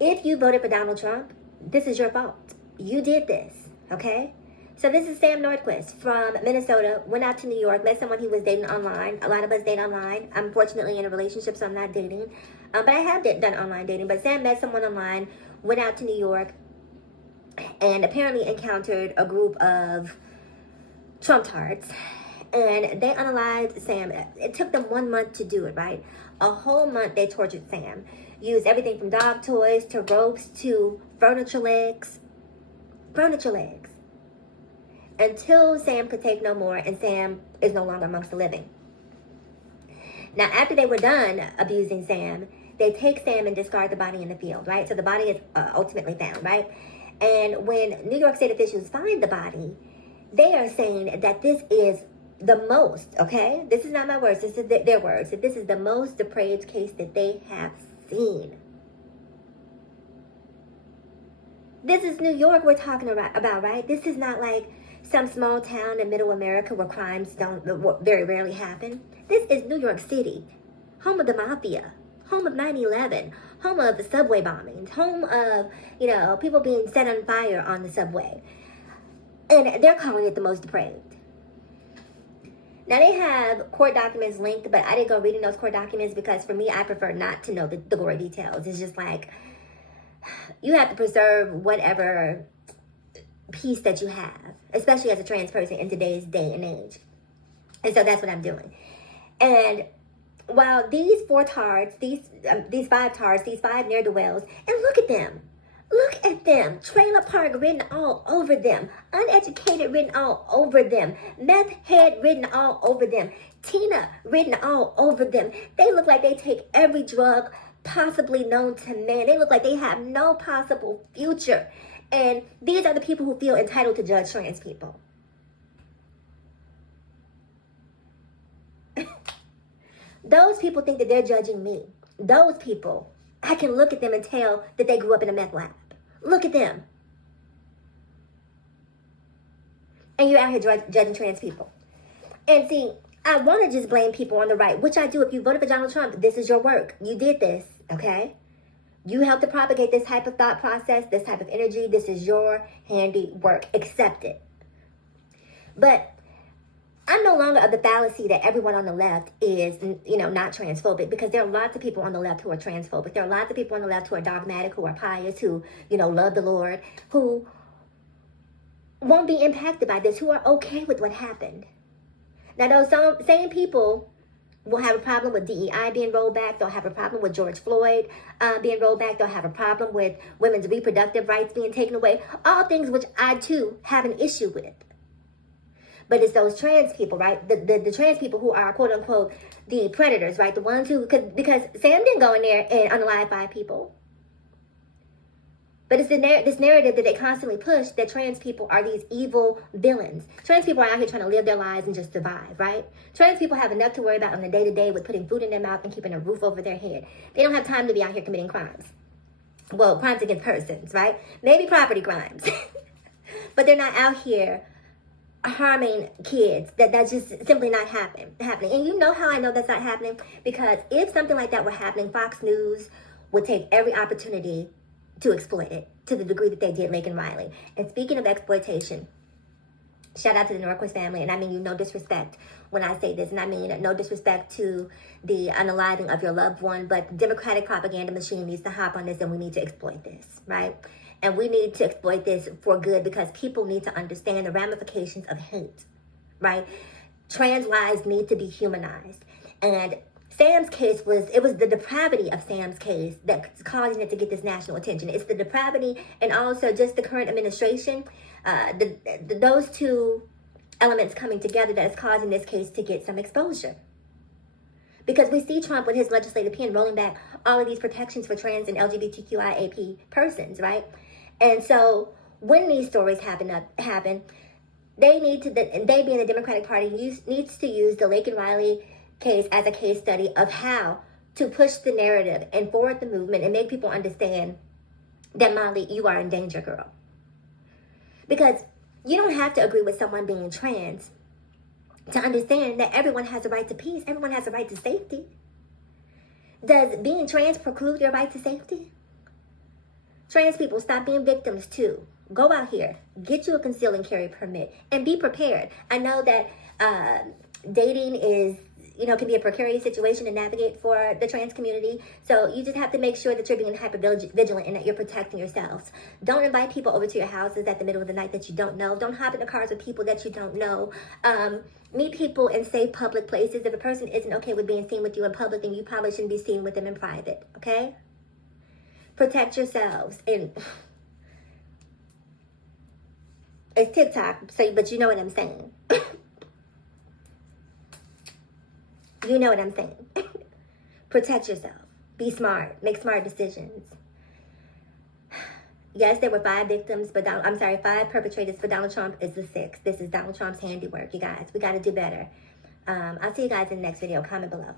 If you voted for Donald Trump, this is your fault. You did this, okay? So this is Sam Nordquist from Minnesota. Went out to New York, met someone he was dating online. A lot of us date online. I'm fortunately in a relationship, so I'm not dating. But I have done online dating. But Sam met someone online, went out to New York, and apparently encountered a group of Trump-tards. And they unalived Sam. It took them 1 month to do it, right? A whole month they tortured Sam. Used everything from dog toys to ropes to furniture legs. Furniture legs. Until Sam could take no more and Sam is no longer amongst the living. Now, after they were done abusing Sam, they take Sam and discard the body in the field, right? So the body is ultimately found, right? And when New York State officials find the body, they are saying that this is the most, okay? This is not my words. This is their words. That this is the most depraved case that they have seen. This is New York we're talking about, right? This is not like some small town in middle America where crimes don't very rarely happen. This is New York City, home of the mafia, home of 9/11, home of the subway bombings, home of, people being set on fire on the subway. And they're calling it the most depraved. Now, they have court documents linked, but I didn't go reading those court documents because for me, I prefer not to know the gory details. It's just like, you have to preserve whatever piece that you have, especially as a trans person in today's day and age. And so that's what I'm doing. And while these five tards, these five ne'er-do-wells, and look at them, trailer park written all over them, uneducated written all over them, meth head written all over them, Tina written all over them. They look like they take every drug possibly known to man. They look like they have no possible future. And these are the people who feel entitled to judge trans people. Those people think that they're judging me. Those people, I can look at them and tell that they grew up in a meth lab. Look at them. And you're out here judging trans people. And see, I want to just blame people on the right, which I do. If you voted for Donald Trump, this is your work. You did this, okay? You helped to propagate this type of thought process, this type of energy. This is your handiwork. Accept it. But I'm no longer of the fallacy that everyone on the left is, not transphobic, because there are lots of people on the left who are transphobic. There are lots of people on the left who are dogmatic, who are pious, who, love the Lord, who won't be impacted by this, who are okay with what happened. Now, those same people will have a problem with DEI being rolled back. They'll have a problem with George Floyd being rolled back. They'll have a problem with women's reproductive rights being taken away. All things which I, too, have an issue with. But it's those trans people, right? The trans people who are, quote unquote, the predators, right? The ones who could, because Sam didn't go in there and unalive 5 people. But it's this narrative that they constantly push that trans people are these evil villains. Trans people are out here trying to live their lives and just survive, right? Trans people have enough to worry about on the day-to-day with putting food in their mouth and keeping a roof over their head. They don't have time to be out here committing crimes. Well, crimes against persons, right? Maybe property crimes. But they're not out here harming kids. That's just simply not happening. And you know how I know that's not happening? Because if something like that were happening, Fox News would take every opportunity to exploit it to the degree that they did Laken Riley. And speaking of exploitation, shout out to the Nordquist family, and I mean no disrespect when I say this, and I mean no disrespect to the unaliving of your loved one, but the Democratic propaganda machine needs to hop on this, and we need to exploit this, right? And we need to exploit this for good, because people need to understand the ramifications of hate, right? Trans lives need to be humanized. And Sam's case was the depravity of Sam's case that's causing it to get this national attention. It's the depravity and also just the current administration, those two elements coming together that is causing this case to get some exposure. Because we see Trump with his legislative pen rolling back all of these protections for trans and LGBTQIAP persons, right? And so when these stories happen, they being the Democratic Party needs to use the Laken Riley case as a case study of how to push the narrative and forward the movement and make people understand that, Molly, you are in danger, girl. Because you don't have to agree with someone being trans to understand that everyone has a right to peace. Everyone has a right to safety. Does being trans preclude your right to safety? Trans people, stop being victims too. Go out here, get you a conceal and carry permit, and be prepared. I know that dating is, you know, can be a precarious situation to navigate for the trans community. So you just have to make sure that you're being hyper vigilant and that you're protecting yourselves. Don't invite people over to your houses at the middle of the night that you don't know. Don't hop in the cars with people that you don't know. Meet people in safe public places. If a person isn't okay with being seen with you in public, then you probably shouldn't be seen with them in private, okay? Protect yourselves. And it's TikTok, so but you know what I'm saying. You know what I'm saying. Protect yourself. Be smart. Make smart decisions. Yes, there were 5 victims, but 5 perpetrators, but Donald Trump is the 6th. This is Donald Trump's handiwork, you guys. We got to do better. I'll see you guys in the next video. Comment below.